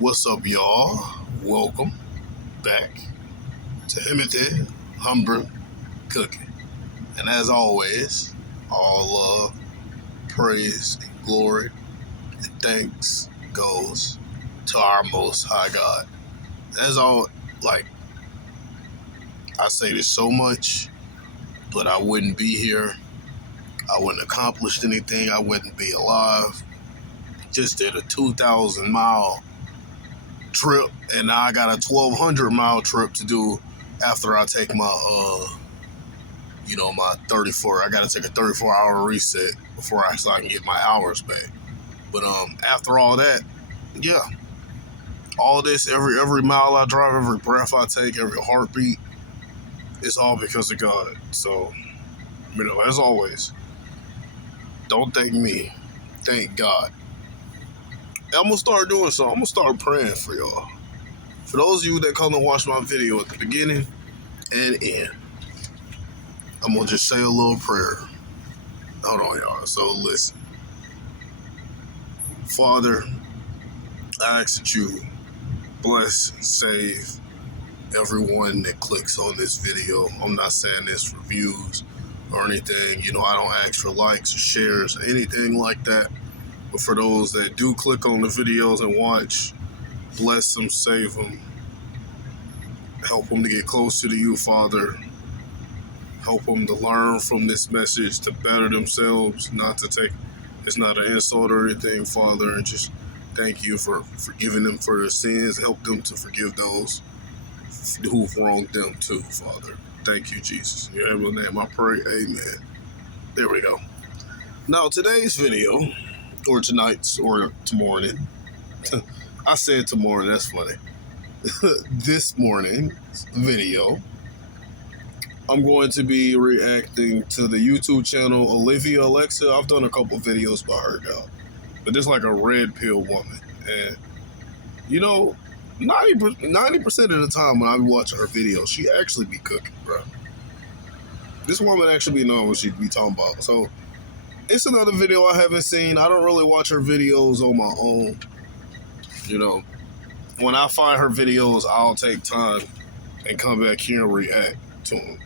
What's up, y'all? Welcome back to Timothy Humber Cooking. And as always, all love, praise, and glory, and thanks goes to our Most High God. As all, I say this so much, but I wouldn't be here. I wouldn't accomplish anything. I wouldn't be alive. Just did a 2,000-mile trip, and now I got a 1,200-mile trip to do after I take my my 34. I gotta take a 34-hour reset before so I can get my hours back. But after all that, yeah, all this, every mile I drive, every breath I take, every heartbeat, it's all because of God. So, as always, don't thank me, thank God. And I'm gonna start doing so. I'm gonna start praying for y'all. For those of you that come and watch my video at the beginning and end, I'm gonna just say a little prayer. Hold on, y'all. So listen. Father, I ask that you bless and save everyone that clicks on this video. I'm not saying this for views or anything. I don't ask for likes or shares or anything like that. But for those that do click on the videos and watch, bless them, save them. Help them to get closer to you, Father. Help them to learn from this message, to better themselves, it's not an insult or anything, Father, and just thank you for forgiving them for their sins. Help them to forgive those who've wronged them too, Father. Thank you, Jesus. In your heavenly name I pray, amen. There we go. Now, today's video, or tonight's, or tomorrow, I said tomorrow, that's funny. This morning's video, I'm going to be reacting to the YouTube channel Olivia Alexa. I've done a couple videos by her now, but there's like a red pill woman, and 90% of the time when I be watching her videos, she actually be cooking, bro. This woman actually be knowing what she be talking about. So it's another video I haven't seen. I don't really watch her videos on my own. When I find her videos, I'll take time and come back here and react to them.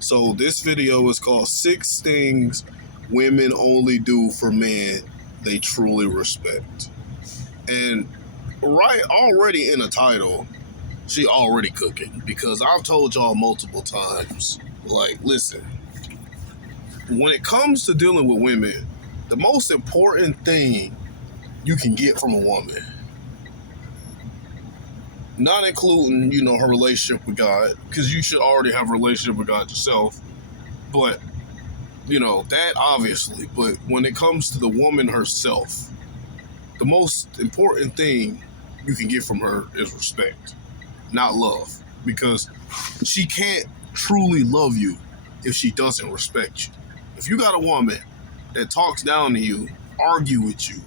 So this video is called 6 Things Women Only Do for Men They Truly Respect. And right already in the title, she already cooking, because I've told y'all multiple times, listen, when it comes to dealing with women, the most important thing you can get from a woman, not including, her relationship with God, because you should already have a relationship with God yourself, but, that obviously, but when it comes to the woman herself, the most important thing you can get from her is respect, not love, because she can't truly love you if she doesn't respect you. If you got a woman that talks down to you, argue with you,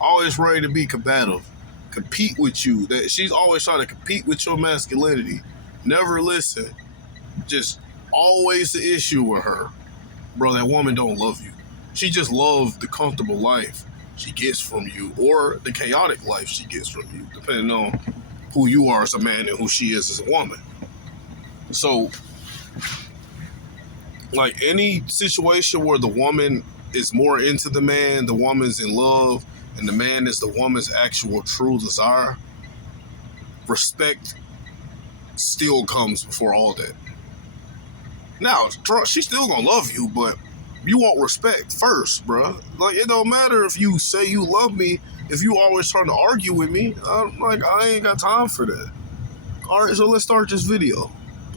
always ready to be combative, compete with you, that she's always trying to compete with your masculinity, never listen, just always the issue with her, bro, that woman don't love you. She just loves the comfortable life she gets from you, or the chaotic life she gets from you, depending on who you are as a man and who she is as a woman. So, any situation where the woman is more into the man, the woman's in love, and the man is the woman's actual true desire, respect still comes before all that. Now, she's still gonna love you, but you want respect first, bro. It don't matter if you say you love me, if you always trying to argue with me. I ain't got time for that. All right, so let's start this video.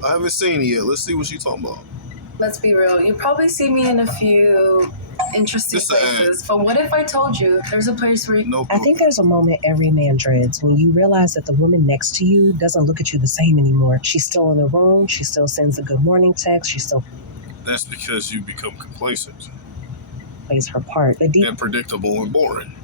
I haven't seen it yet. Let's see what she's talking about. Let's be real. You probably see me in a few interesting places, but what if I told you there's a place where you... Nope. I think there's a moment every man dreads when you realize that the woman next to you doesn't look at you the same anymore. She's still in the room. She still sends a good morning text. She still... That's because you become complacent. Plays her part. And predictable and boring.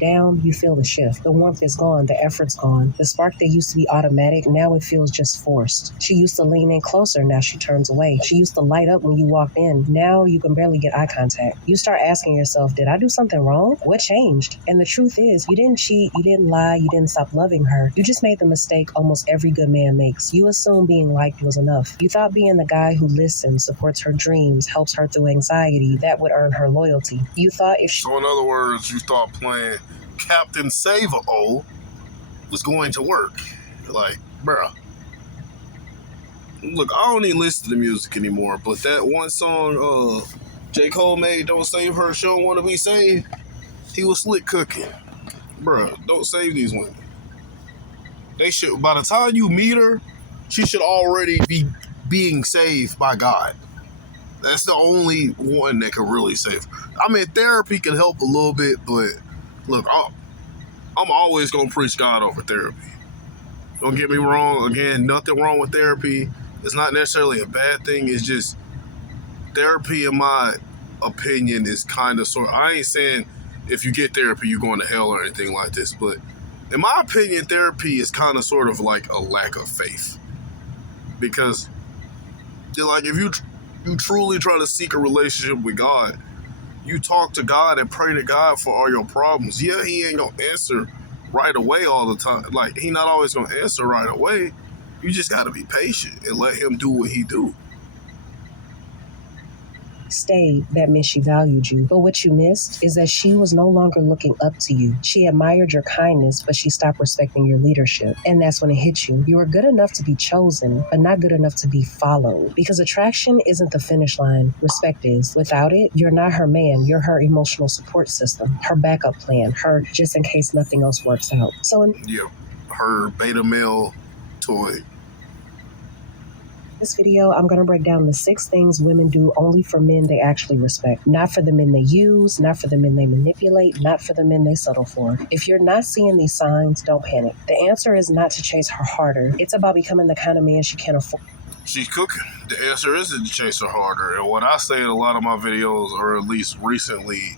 down, you feel the shift. The warmth is gone, the effort's gone. The spark that used to be automatic, now it feels just forced. She used to lean in closer, now she turns away. She used to light up when you walked in, now you can barely get eye contact. You start asking yourself, did I do something wrong? What changed? And the truth is, you didn't cheat, you didn't lie, you didn't stop loving her. You just made the mistake almost every good man makes. You assumed being liked was enough. You thought being the guy who listens, supports her dreams, helps her through anxiety, that would earn her loyalty. You thought if she... So in other words, you thought playing Captain Save-A-O was going to work. Like, bruh. Look, I don't even listen to music anymore, but that one song J. Cole made, Don't Save Her, She Don't Want to Be Saved, he was slick cooking. Bruh, don't save these women. They should, by the time you meet her, she should already be being saved by God. That's the only one that can really save her. I mean, therapy can help a little bit, but look, I'm always going to preach God over therapy. Don't get me wrong. Again, nothing wrong with therapy. It's not necessarily a bad thing. It's just therapy, in my opinion, is kind of sort of, I ain't saying if you get therapy, you're going to hell or anything like this, but in my opinion, therapy is kind of sort of like a lack of faith. Because, like, if you truly try to seek a relationship with God, you talk to God and pray to God for all your problems. Yeah, he ain't going to answer right away all the time. Like, he not always going to answer right away. You just got to be patient and let him do what he do. stayed, that meant she valued you. But what you missed is that she was no longer looking up to you. She admired your kindness, but she stopped respecting your leadership. And that's when it hit you. You were good enough to be chosen, but not good enough to be followed. Because attraction isn't the finish line. Respect is. Without it, you're not her man. You're her emotional support system, her backup plan, her just in case nothing else works out. Yeah, her beta male toy. This video, I'm going to break down the 6 things women do only for men they actually respect. Not for the men they use, not for the men they manipulate, not for the men they settle for. If you're not seeing these signs, don't panic. The answer is not to chase her harder. It's about becoming the kind of man she can't afford. She's cooking. The answer isn't to chase her harder. And what I say in a lot of my videos, or at least recently,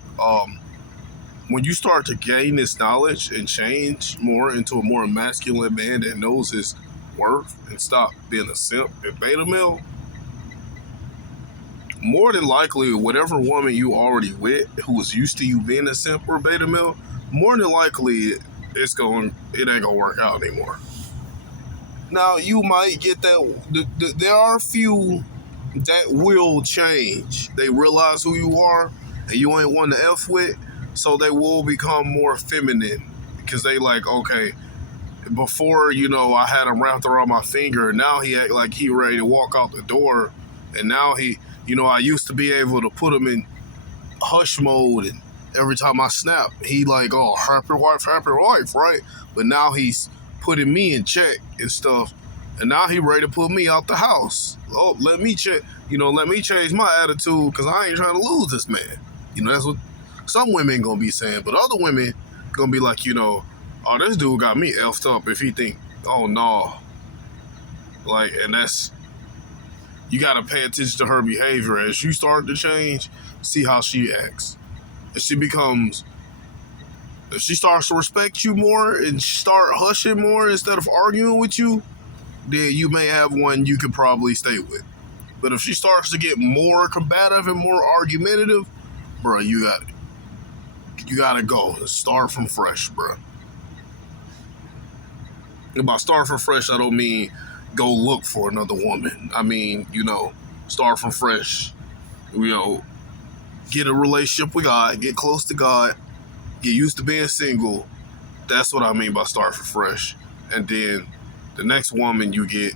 when you start to gain this knowledge and change more into a more masculine man that knows his worth and stop being a simp and beta male, more than likely, whatever woman you already with who is used to you being a simp or beta male, more than likely it ain't gonna work out anymore. Now, you might get that there are a few that will change. They realize who you are and you ain't one to F with, so they will become more feminine because they like, okay, before, I had him wrapped around my finger, and now he act like he ready to walk out the door, and now he, I used to be able to put him in hush mode, and every time I snap, he like, oh, happy wife, right? But now he's putting me in check and stuff, and now he ready to put me out the house. Oh, let me check, let me change my attitude, because I ain't trying to lose this man. That's what some women gonna be saying, but other women gonna be like, oh, this dude got me effed up if he think, oh, no. Like, and that's, you got to pay attention to her behavior. As you start to change, see how she acts. If she starts to respect you more and start hushing more instead of arguing with you, then you may have one you could probably stay with. But if she starts to get more combative and more argumentative, bro, you got to go. Start from fresh, bro. By start from fresh, I don't mean go look for another woman. I mean, start from fresh. Get a relationship with God, get close to God, get used to being single. That's what I mean by start from fresh. And then the next woman you get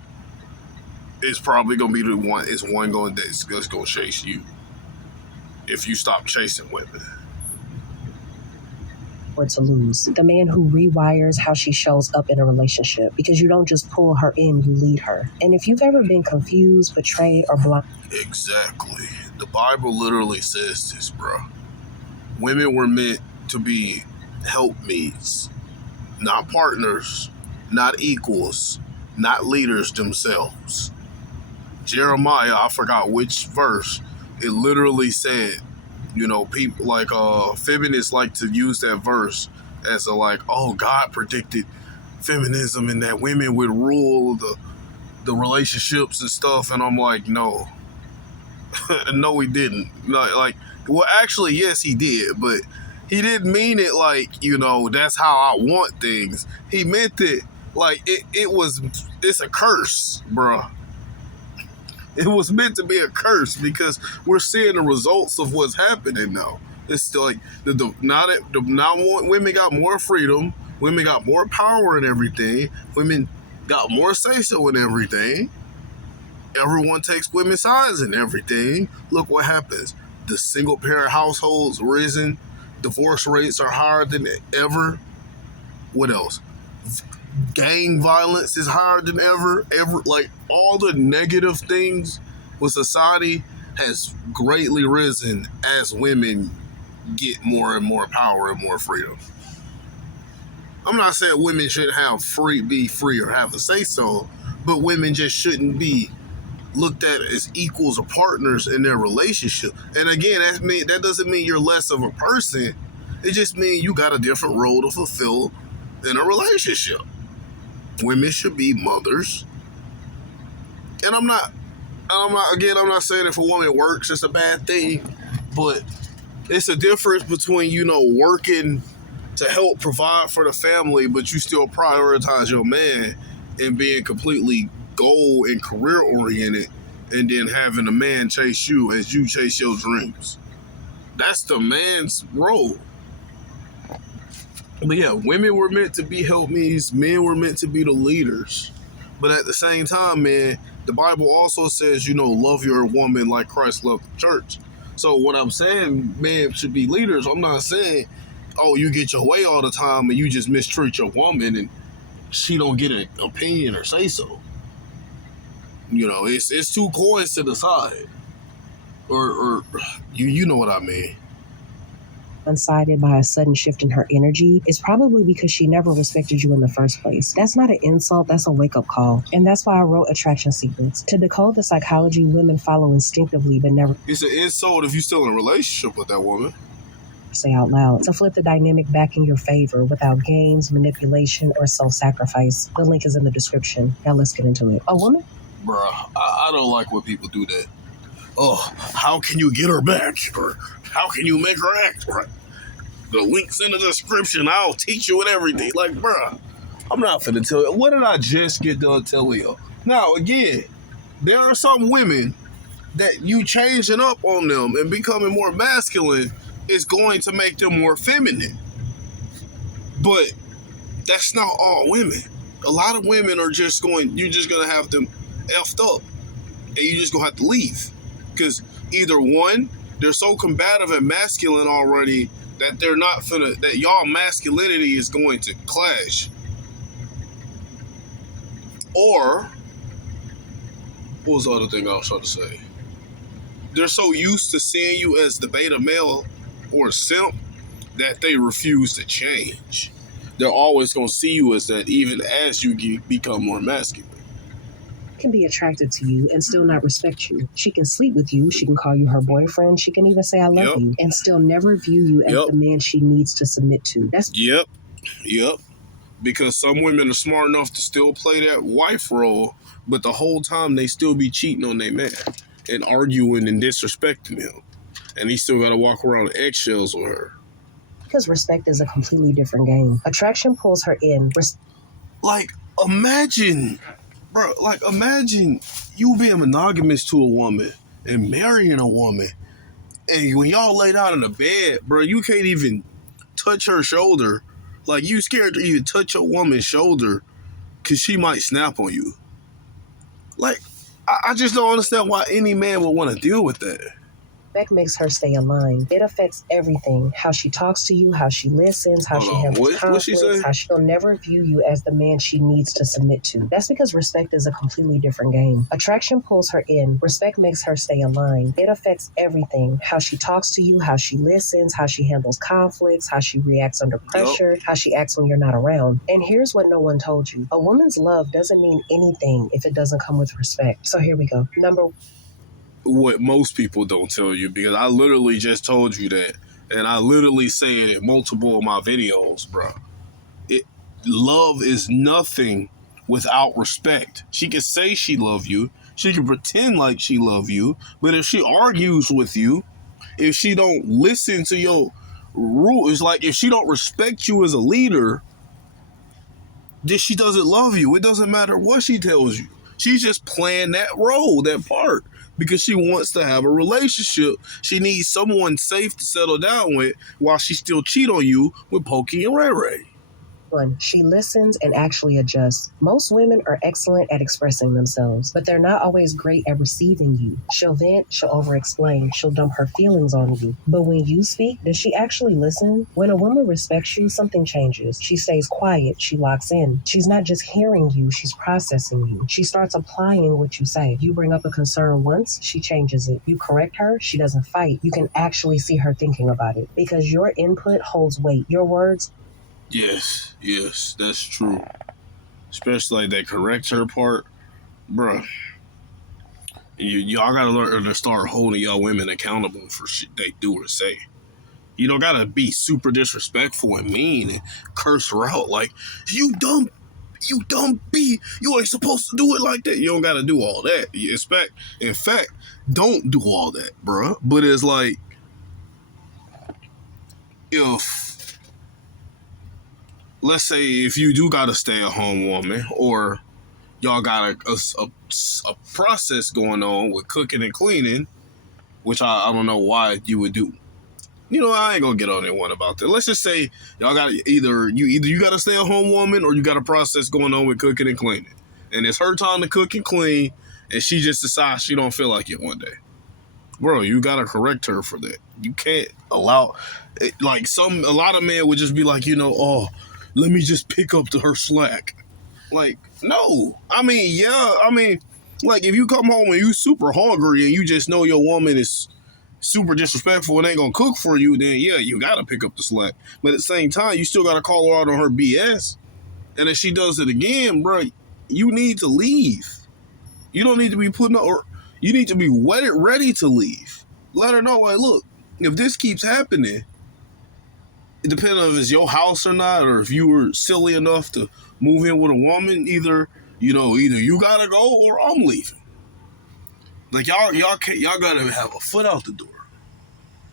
is probably going to be the one, that's going to chase you if you stop chasing women. Or to lose. The man who rewires how she shows up in a relationship, because you don't just pull her in, you lead her. And if you've ever been confused, betrayed, or blocked. Exactly. The Bible literally says this, bro. Women were meant to be helpmeets, not partners, not equals, not leaders themselves. Jeremiah, I forgot which verse, it literally said, people like feminists like to use that verse as a like, oh, God predicted feminism and that women would rule the relationships and stuff, and I'm like, no. No, he didn't. Well, actually, yes, he did, but he didn't mean it like, that's how I want things. He meant it like it's a curse, bruh. It was meant to be a curse because we're seeing the results of what's happening now. It's still like now women got more freedom, women got more power and everything, women got more say so in everything. Everyone takes women's sides and everything. Look what happens. The single parent households risen. Divorce rates are higher than ever. What else? Gang violence is higher than ever. Like all the negative things with society has greatly risen as women get more and more power and more freedom. I'm not saying women should be free or have a say so, but women just shouldn't be looked at as equals or partners in their relationship. And again, that doesn't mean you're less of a person. It just means you got a different role to fulfill in a relationship. Women should be mothers. And I'm not saying if a woman works, it's a bad thing, but it's a difference between, working to help provide for the family, but you still prioritize your man and being completely goal and career oriented, and then having a man chase you as you chase your dreams. That's the man's role. But yeah, women were meant to be helpme's, men were meant to be the leaders. But at the same time, man, the Bible also says, love your woman like Christ loved the church. So what I'm saying, men should be leaders. I'm not saying, oh, you get your way all the time and you just mistreat your woman and she don't get an opinion or say so. It's two coins to the side. Or you know what I mean. Unsided by a sudden shift in her energy is probably because she never respected you in the first place. That's not an insult, that's a wake-up call. And that's why I wrote Attraction Secrets. To decode the psychology women follow instinctively but never... It's an insult if you're still in a relationship with that woman. Say out loud. To flip the dynamic back in your favor without games, manipulation, or self-sacrifice. The link is in the description. Now let's get into it. A woman? Bruh, I don't like when people do that. Oh, how can you get her back? Or how can you make her act right? The link's in the description. I'll teach you and everything. Like, bruh, I'm not finna tell you. What did I just get done telling you? Now, again, there are some women that you changing up on them and becoming more masculine is going to make them more feminine. But that's not all women. A lot of women are just you're just going to have them effed up. And you just going to have to leave. Because either one, they're so combative and masculine already that they're not that y'all masculinity is going to clash. Or, what was the other thing I was trying to say? They're so used to seeing you as the beta male or simp that they refuse to change. They're always going to see you as that even as you become more masculine. Can be attracted to you and still not respect you. She can sleep with you. She can call you her boyfriend. She can even say I love you and still never view you as the man she needs to submit to. Yep. Because some women are smart enough to still play that wife role, but the whole time they still be cheating on their man and arguing and disrespecting him. And he still got to walk around in eggshells with her. Because respect is a completely different game. Attraction pulls her in. Imagine you being monogamous to a woman and marrying a woman, and when y'all lay down in the bed, bro, you can't even touch her shoulder. Like, you scared to even touch a woman's shoulder because she might snap on you. Like, I just don't understand why any man would want to deal with that. Respect makes her stay aligned. It affects everything. How she talks to you, how she listens, how she handles conflicts, how she'll never view you as the man she needs to submit to. That's because respect is a completely different game. Attraction pulls her in. Respect makes her stay aligned. It affects everything. How she talks to you, how she listens, how she handles conflicts, how she reacts under pressure, how she acts when you're not around. And here's what no one told you. A woman's love doesn't mean anything if it doesn't come with respect. So here we go. What most people don't tell you, because I literally just told you that And I literally say it in multiple of my videos, bro. Love is nothing without respect. She can say she love you. She can pretend like she love you. But if she argues with you, if she don't listen to your rules, like if she don't respect you as a leader, then she doesn't love you. It doesn't matter what she tells you. She's just playing that role, that part, because she wants to have a relationship. She needs someone safe to settle down with while she still cheat on you with Pokey and Ray Ray. One, she listens and actually adjusts. Most women are excellent at expressing themselves, but they're not always great at receiving you. She'll vent, she'll over-explain, she'll dump her feelings on you. But when you speak, does she actually listen? When a woman respects you, something changes. She stays quiet, she locks in. She's not just hearing you, she's processing you. She starts applying what you say. You bring up a concern once, she changes it. You correct her, she doesn't fight. You can actually see her thinking about it because your input holds weight. Your words. Yes, that's true. Especially like that correct her part, bruh. Y'all gotta learn to start holding y'all women accountable for shit they do or say. You don't gotta be super disrespectful and mean and curse her out like you dumb B. You ain't supposed to do it like that. You don't gotta do all that. In fact, don't do all that, bruh. But it's like if. Let's say if you do got a stay-at-home woman or y'all got a process going on with cooking and cleaning, which I don't know why you would do. You know, I ain't gonna get on that one about that. Let's just say y'all got either you got a stay-at-home woman or you got a process going on with cooking and cleaning. And it's her time to cook and clean and she just decides she don't feel like it one day. Bro, you gotta correct her for that. You can't allow it, like a lot of men would just be like, oh, let me just pick up to her slack. Like, no. Like if you come home and you super hungry and you just know your woman is super disrespectful and ain't gonna cook for you, then yeah, you gotta pick up the slack. But at the same time, you still gotta call her out on her BS. And if she does it again, bro, you need to leave. You don't need to be you need to be ready to leave. Let her know, like, look, if this keeps happening, depending on if it's your house or not, or if you were silly enough to move in with a woman, either you gotta go or I'm leaving. Like y'all gotta have a foot out the door.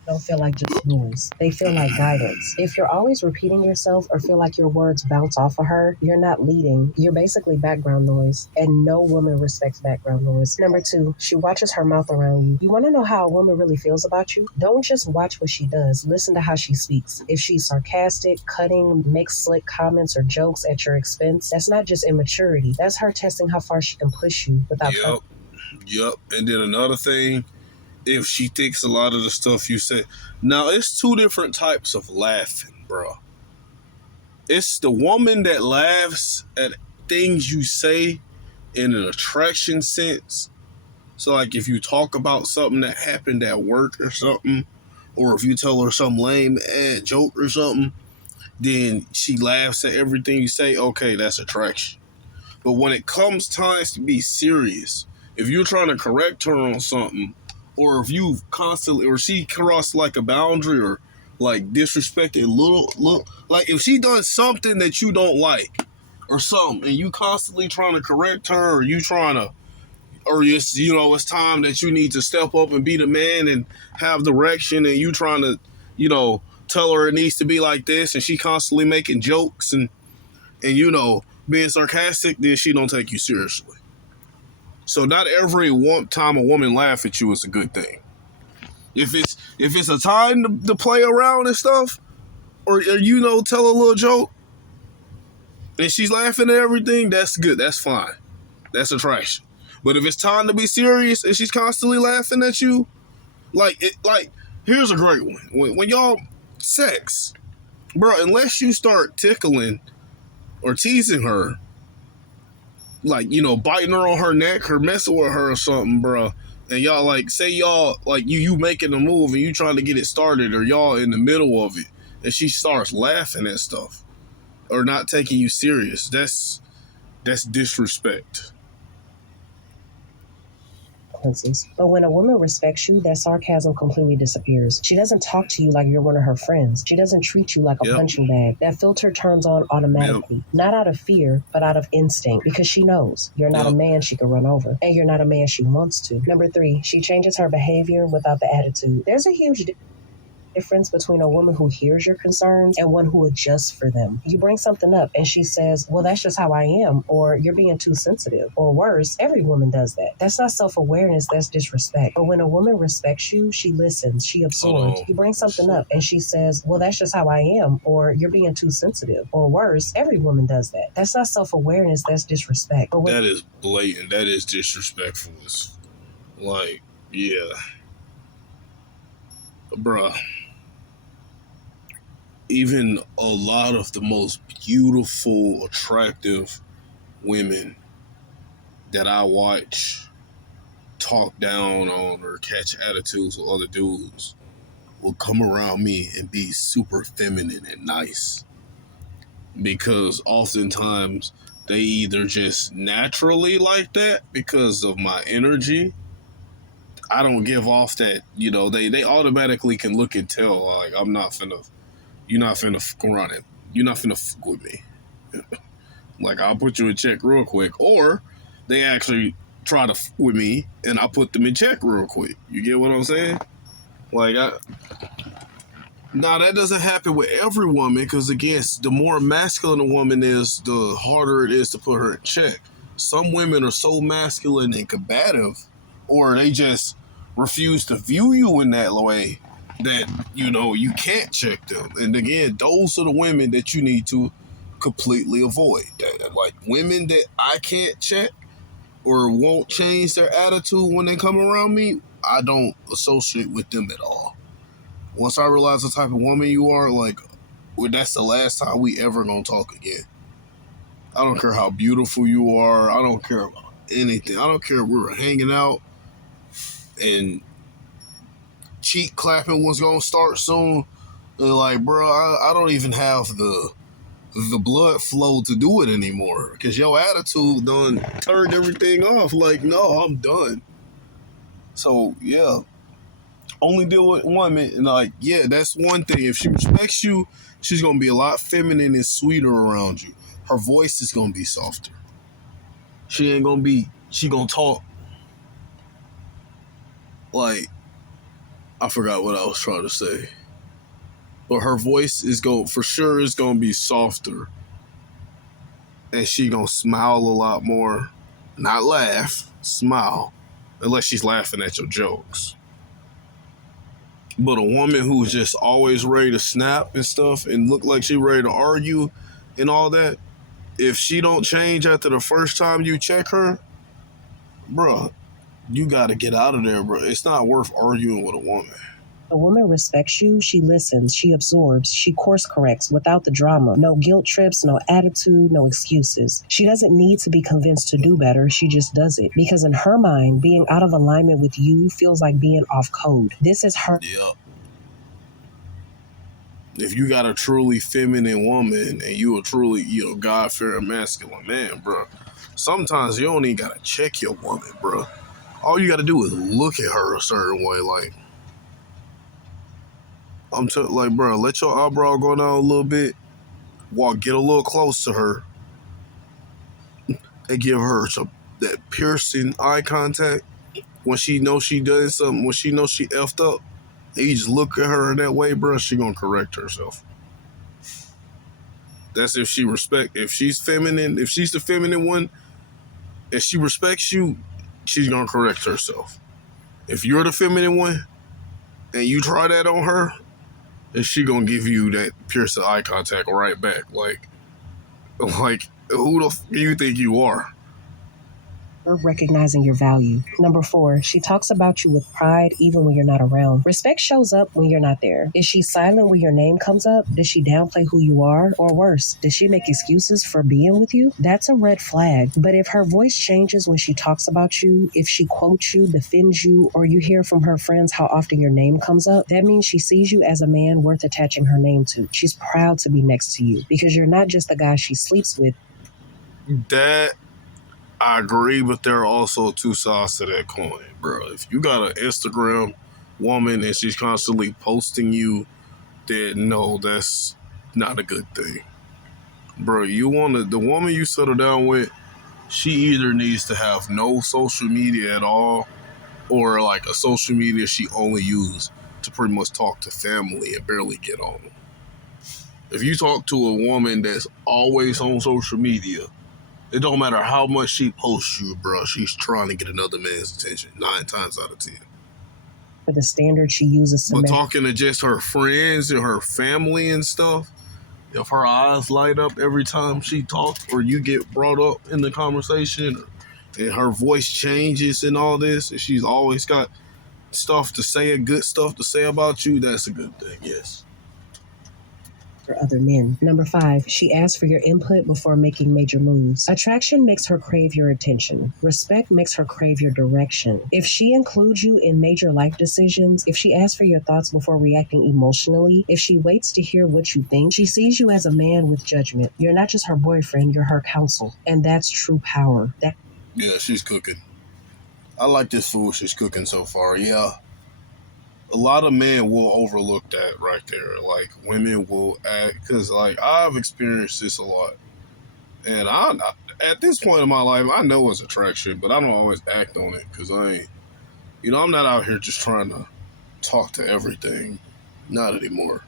Don't feel like just rules. They feel like guidance. If you're always repeating yourself or feel like your words bounce off of her, you're not leading. You're basically background noise, and no woman respects background noise. Number 2, she watches her mouth around you. You want to know how a woman really feels about you? Don't just watch what she does. Listen to how she speaks. If she's sarcastic, cutting, makes slick comments or jokes at your expense, that's not just immaturity. That's her testing how far she can push you without. Yep. And then another thing, if she thinks a lot of the stuff you say. Now, it's 2 different types of laughing, bro. It's the woman that laughs at things you say in an attraction sense. So, like, if you talk about something that happened at work or something, or if you tell her some lame joke or something, then she laughs at everything you say. Okay, that's attraction. But when it comes times to be serious, if you're trying to correct her on something, or if you constantly, or she crossed like a boundary or like disrespected like if she done something that you don't like or something, and you constantly trying to correct her, or it's time that you need to step up and be the man and have direction, and you trying to, tell her it needs to be like this, and she constantly making jokes and being sarcastic, then she don't take you seriously. So not every time a woman laugh at you is a good thing. If it's a time to play around and stuff, or tell a little joke, and she's laughing at everything, that's good. That's fine. That's attraction. But if it's time to be serious and she's constantly laughing at you, here's a great one. When y'all sex, bro, unless you start tickling or teasing her, like, biting her on her neck or messing with her or something, bro, and y'all, like, say y'all, like, you making a move and you trying to get it started, or y'all in the middle of it, and she starts laughing at stuff or not taking you serious, that's disrespect. consequences. But when a woman respects you, that sarcasm completely disappears. She doesn't talk to you like you're one of her friends. She doesn't treat you like a punching bag. That filter turns on automatically, not out of fear, but out of instinct, because she knows you're not a man she can run over, and you're not a man she wants to. Number 3, she changes her behavior without the attitude. There's a huge difference between a woman who hears your concerns and one who adjusts for them. You bring something up and she says, well, that's just how I am, or you're being too sensitive, or worse, every woman does that. That's not self-awareness, that's disrespect. But when a woman respects you, she listens, she absorbs. You bring something up and she says, well, that's just how I am, or you're being too sensitive, or worse, every woman does that. That's not self-awareness, that's disrespect. But that is blatant. That is disrespectful. It's like, yeah. Bruh. Even a lot of the most beautiful, attractive women that I watch talk down on or catch attitudes with other dudes will come around me and be super feminine and nice. Because oftentimes they either just naturally like that because of my energy. I don't give off that, they automatically can look and tell, like, you're not finna fuck around it. You're not finna fuck with me. Like, I'll put you in check real quick. Or they actually try to fuck with me and I put them in check real quick. You get what I'm saying? Like, now that doesn't happen with every woman, because again, the more masculine a woman is, the harder it is to put her in check. Some women are so masculine and combative, or they just refuse to view you in that way, that you can't check them. And again, those are the women that you need to completely avoid. Like, women that I can't check or won't change their attitude when they come around me, I don't associate with them at all. Once I realize the type of woman you are, like, that's the last time we ever gonna talk again. I don't care how beautiful you are. I don't care about anything. I don't care if we were hanging out and cheek clapping was gonna start soon. Like, bro, I don't even have the blood flow to do it anymore, because your attitude done turned everything off. Like, no, I'm done. So yeah, only deal with women. And like, yeah, that's one thing. If she respects you, she's gonna be a lot feminine and sweeter around you. Her voice is gonna be softer. She gonna talk like, I forgot what I was trying to say. But her voice is gonna be softer. And she gonna smile a lot more. Not laugh, smile. Unless she's laughing at your jokes. But a woman who's just always ready to snap and stuff and look like she ready to argue and all that, if she don't change after the first time you check her, bruh, you gotta get out of there, bro. It's not worth arguing with a woman. A woman respects you, she listens, she absorbs, she course corrects without the drama. No guilt trips, no attitude, no excuses. She doesn't need to be convinced to do better, she just does it. Because in her mind, being out of alignment with you feels like being off code. This is her. Yeah. If you got a truly feminine woman and you a truly, God-fearing masculine man, bro, sometimes you don't even gotta check your woman, bro. All you gotta do is look at her a certain way, like, bro, let your eyebrow go down a little bit, get a little close to her, and give her that piercing eye contact. When she knows she does something, when she knows she effed up, and you just look at her in that way, bro, she gonna correct herself. That's if she's feminine, if she's the feminine one, and she respects you, she's gonna correct herself. If you're the feminine one, and you try that on her, and she gonna give you that piercing eye contact right back. Like, who the f do you think you are? Recognizing your value. Number 4, she talks about you with pride even when you're not around. Respect shows up when you're not there. Is she silent when your name comes up? Does she downplay who you are? Or worse, does she make excuses for being with you? That's a red flag. But if her voice changes when she talks about you, if she quotes you, defends you, or you hear from her friends how often your name comes up, that means she sees you as a man worth attaching her name to. She's proud to be next to you because you're not just the guy she sleeps with. That I agree, but there are also two sides to that coin, bro. If you got an Instagram woman and she's constantly posting you, then no, that's not a good thing. Bro, the woman you settle down with, she either needs to have no social media at all, or like a social media she only use to pretty much talk to family and barely get on them. If you talk to a woman that's always on social media, it don't matter how much she posts you, bro. She's trying to get another man's attention 9 times out of 10. For the standard she uses to But measure. talking to just her friends and her family and stuff, if her eyes light up every time she talks or you get brought up in the conversation and her voice changes and all this, and she's always got good stuff to say about you, that's a good thing, yes. For other men. Number 5, she asks for your input before making major moves. Attraction makes her crave your attention. Respect makes her crave your direction. If she includes you in major life decisions, if she asks for your thoughts before reacting emotionally, if she waits to hear what you think, she sees you as a man with judgment. You're not just her boyfriend, you're her counsel. And that's true power. Yeah, she's cooking. I like this food she's cooking so far, yeah. A lot of men will overlook that right there. Like, women will act, because, like, I've experienced this a lot. And at this point in my life, I know it's attraction, but I don't always act on it, because I'm not out here just trying to talk to everything. Not anymore.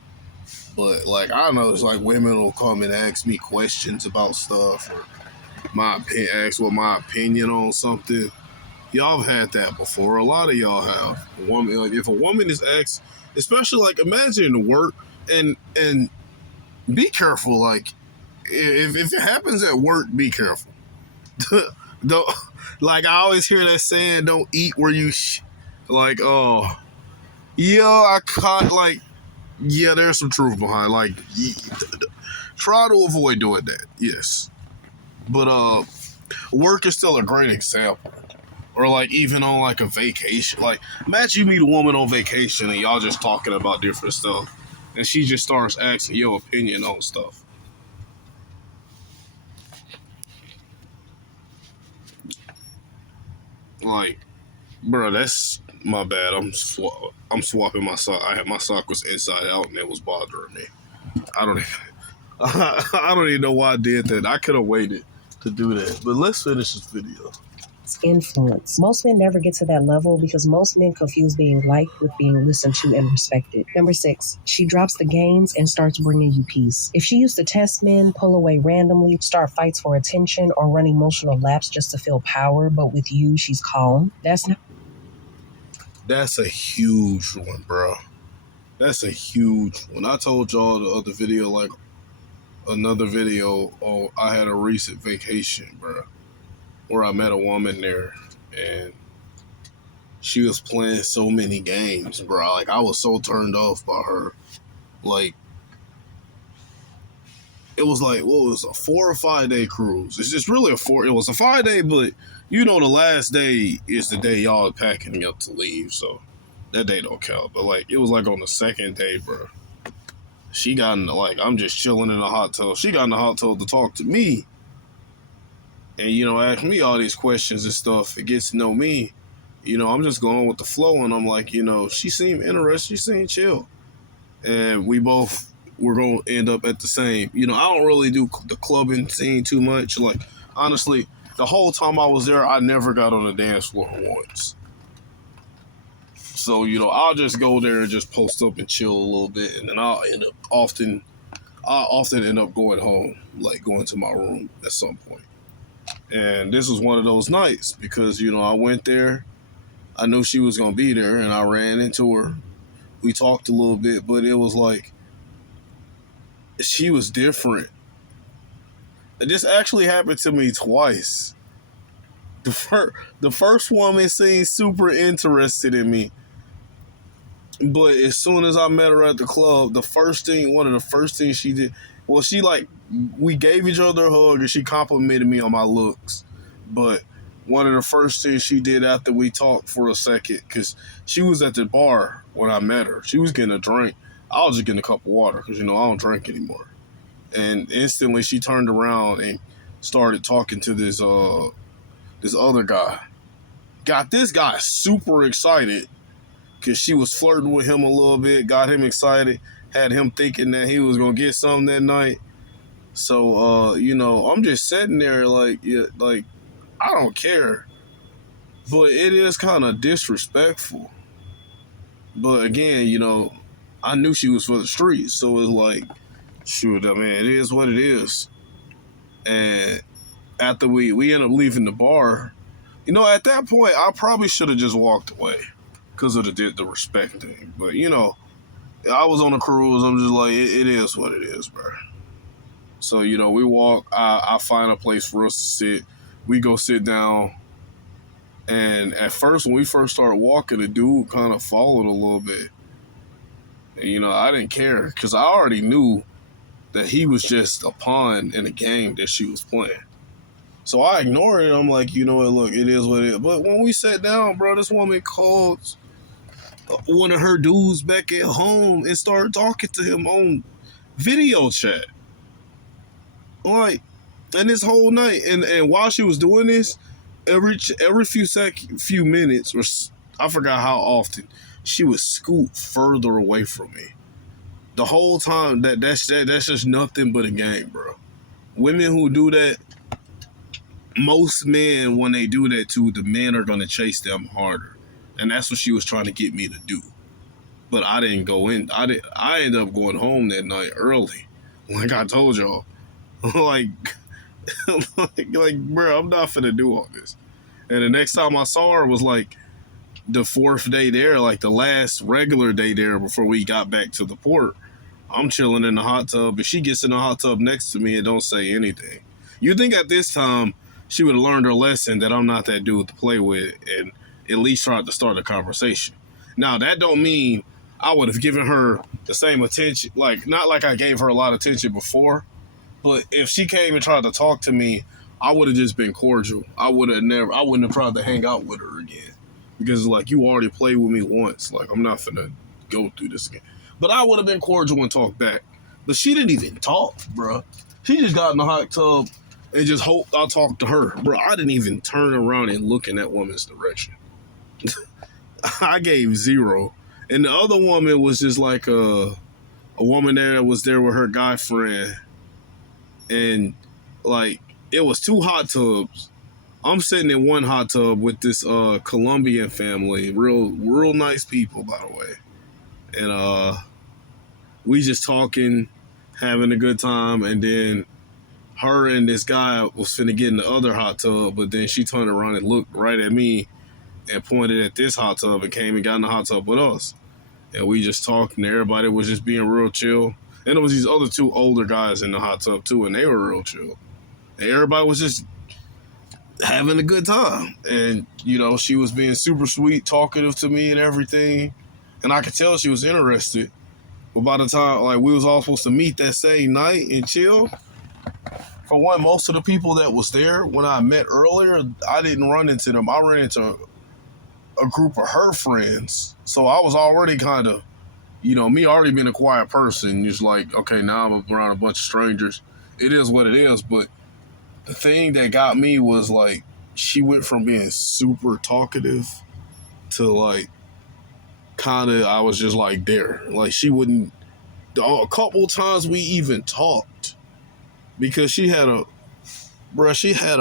But, like, I know it's like women will come and ask me questions about stuff, or ask what my opinion on something. Y'all have had that before. A lot of y'all have. If a woman is asked, especially like imagine work and be careful. Like if it happens at work, be careful. Don't like I always hear that saying, "Don't eat where you like." Oh, yeah, I caught like yeah. There's some truth behind like try to avoid doing that. Yes, but work is still a great example. Or like even on like a vacation. Like imagine you meet a woman on vacation and y'all just talking about different stuff. And she just starts asking your opinion on stuff. Like, bro, that's my bad. I'm swapping my sock. My sock was inside out and it was bothering me. I don't even I don't even know why I did that. I could have waited to do that. But let's finish this video. Influence. Most men never get to that level because most men confuse being liked with being listened to and respected. Number 6, she drops the games and starts bringing you peace. If she used to test men, pull away randomly, start fights for attention, or run emotional laps just to feel power, but with you, she's calm. That's a huge one, bro. That's a huge one. I told y'all the other video, like another video, I had a recent vacation, bro, where I met a woman there, and she was playing so many games, bro. Like, I was so turned off by her. Like, it was like, what was a 4 or 5 day cruise? It's just really it was a 5 day, but the last day is the day y'all are packing up to leave, so that day don't count. But like, it was like on the second day, bro. She got in I'm just chilling in the hot tub. She got in the hot tub to talk to me. And, ask me all these questions and stuff. It gets to know me. I'm just going with the flow. And I'm like, she seemed interested. She seemed chill. And we both were going to end up at the same. I don't really do the clubbing scene too much. Like, honestly, the whole time I was there, I never got on the dance floor once. So, I'll just go there and just post up and chill a little bit. And then I'll often end up going home, like going to my room at some point. And this was one of those nights because, I went there. I knew she was going to be there and I ran into her. We talked a little bit, but it was like she was different. This actually happened to me twice. The first woman seemed super interested in me. But as soon as I met her at the club, one of the first things she did, well, we gave each other a hug and she complimented me on my looks. But one of the first things she did after we talked for a second, because she was at the bar when I met her. She was getting a drink. I was just getting a cup of water because, I don't drink anymore. And instantly she turned around and started talking to this this other guy. Got this guy super excited because she was flirting with him a little bit, got him excited, had him thinking that he was going to get something that night. So, I'm just sitting there like, I don't care. But it is kind of disrespectful. But again, I knew she was for the streets. So it's like, shoot, I mean, it is what it is. And after we ended up leaving the bar, at that point, I probably should have just walked away because of the respect thing. But, I was on a cruise. I'm just like, it is what it is, bro. So, we walk. I find a place for us to sit. We go sit down. And at first, when we first started walking, the dude kind of followed a little bit. And, I didn't care because I already knew that he was just a pawn in a game that she was playing. So I ignored it. I'm like, look, it is what it is. But when we sat down, bro, this woman called one of her dudes back at home and started talking to him on video chat. Like, and this whole night. And while she was doing this, every few minutes, or I forgot how often, she would scoot further away from me. The whole time, that's just nothing but a game, bro. Women who do that, most men, when they do that too, the men are going to chase them harder. And that's what she was trying to get me to do. But I didn't go in. I ended up going home that night early. Like I told y'all. like, bro, I'm not finna do all this. And the next time I saw her was like the fourth day there, like the last regular day there before we got back to the port. I'm chilling in the hot tub, and she gets in the hot tub next to me and don't say anything. You think at this time she would have learned her lesson that I'm not that dude to play with and at least tried to start a conversation. Now, that don't mean I would have given her the same attention. Like, not like I gave her a lot of attention before, but if she came and tried to talk to me, I would have just been cordial. I wouldn't have tried to hang out with her again. Because, like, you already played with me once. Like, I'm not finna go through this again. But I would have been cordial and talked back. But she didn't even talk, bro. She just got in the hot tub and just hoped I talked to her. Bro, I didn't even turn around and look in that woman's direction. I gave 0. And the other woman was just like a woman there that was there with her guy friend. And, like, it was 2 hot tubs. I'm sitting in one hot tub with this Colombian family. Real nice people, by the way. And we just talking, having a good time. And then her and this guy was finna get in the other hot tub. But then she turned around and looked right at me and pointed at this hot tub and came and got in the hot tub with us. And we just talked, and everybody was just being real chill. And there was these other 2 older guys in the hot tub too, and they were real chill. And everybody was just having a good time. And, she was being super sweet, talkative to me and everything. And I could tell she was interested. But by the time, like, we was all supposed to meet that same night and chill, for one, most of the people that was there when I met earlier, I didn't run into them. I ran into a group of her friends. So I was already kind of, me already being a quiet person, just like, okay, now I'm around a bunch of strangers. It is what it is. But the thing that got me was, like, she went from being super talkative to, like, kind of, I was just like there. Like, she wouldn't, a couple times we even talked because she had a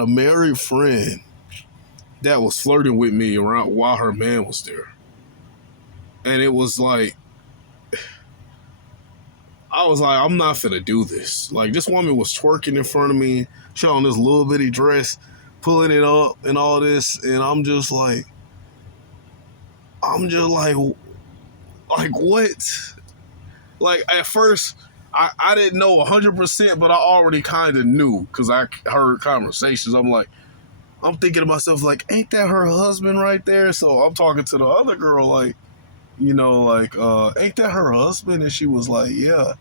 married friend that was flirting with me around while her man was there. And it was like, I was like, I'm not finna do this. Like, this woman was twerking in front of me, showing this little bitty dress, pulling it up and all this. And I'm just like, what? Like, at first, I didn't know 100%, but I already kind of knew because I heard conversations. I'm thinking to myself, like, ain't that her husband right there? So I'm talking to the other girl, like, ain't that her husband? And she was like, yeah.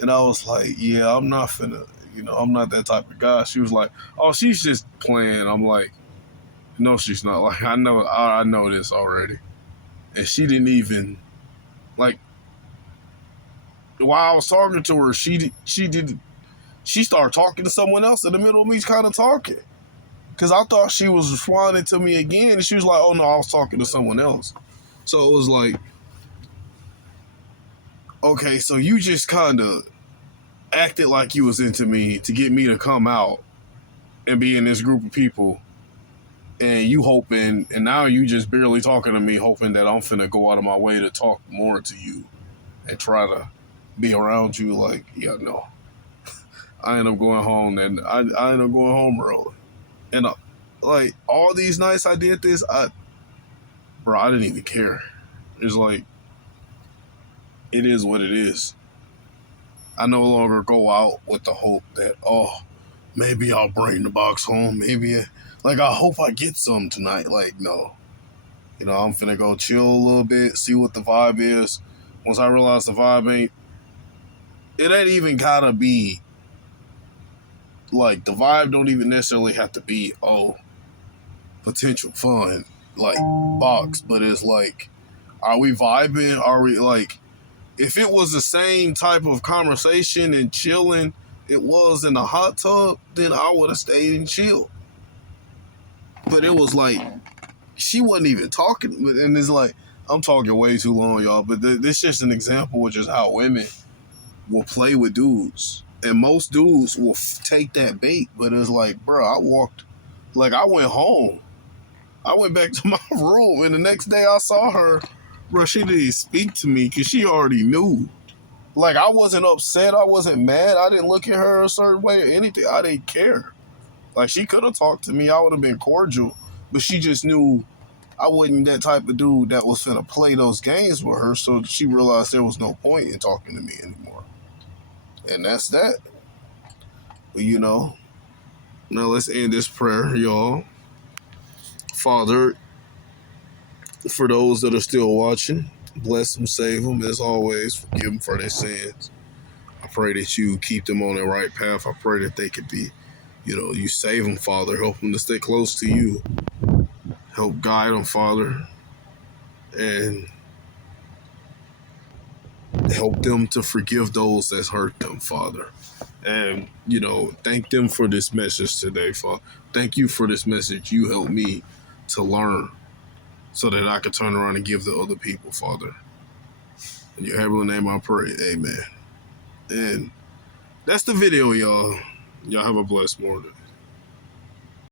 And I was like, yeah, I'm not finna, I'm not that type of guy. She was like, oh, she's just playing. I'm like, no, she's not. Like, I know this already. And she didn't even, like, while I was talking to her, she started talking to someone else in the middle of me kind of talking. Because I thought she was responding to me again, and she was like, oh, no, I was talking to someone else. So it was like, okay, so you just kind of acted like you was into me to get me to come out and be in this group of people, and you hoping, and now you just barely talking to me, hoping that I'm finna go out of my way to talk more to you and try to be around you. Like, yeah, no. I end up going home, and I end up going home early. And like all these nights I did this, I didn't even care. It's like, it is what it is. I no longer go out with the hope that, oh, maybe I'll bring the box home. Maybe, like, I hope I get some tonight. Like, no. You know, I'm finna go chill a little bit, see what the vibe is. Once I realize the vibe it ain't even gotta be, like, the vibe don't even necessarily have to be, oh, potential fun, like, box. But it's like, are we vibing? Are we, like, if it was the same type of conversation and chilling it was in the hot tub, then I would have stayed and chilled. But it was like, she wasn't even talking. And it's like, I'm talking way too long, y'all. But this is just an example of just how women will play with dudes. And most dudes will take that bait. But it's like, bro, I went home. I went back to my room. And the next day I saw her, bro, she didn't speak to me because she already knew. Like, I wasn't upset. I wasn't mad. I didn't look at her a certain way or anything. I didn't care. Like, she could have talked to me. I would have been cordial. But she just knew I wasn't that type of dude that was finna play those games with her. So she realized there was no point in talking to me anymore. And that's that. But, now let's end this prayer, y'all. Father, for those that are still watching, bless them, save them. As always, forgive them for their sins. I pray that you keep them on the right path. I pray that they could be, you save them, Father. Help them to stay close to you. Help guide them, Father. And help them to forgive those that's hurt them, Father. And, thank them for this message today, Father. Thank you for this message you helped me to learn so that I could turn around and give to other people, Father. In your heavenly name I pray, amen. And that's the video, y'all. Y'all have a blessed morning.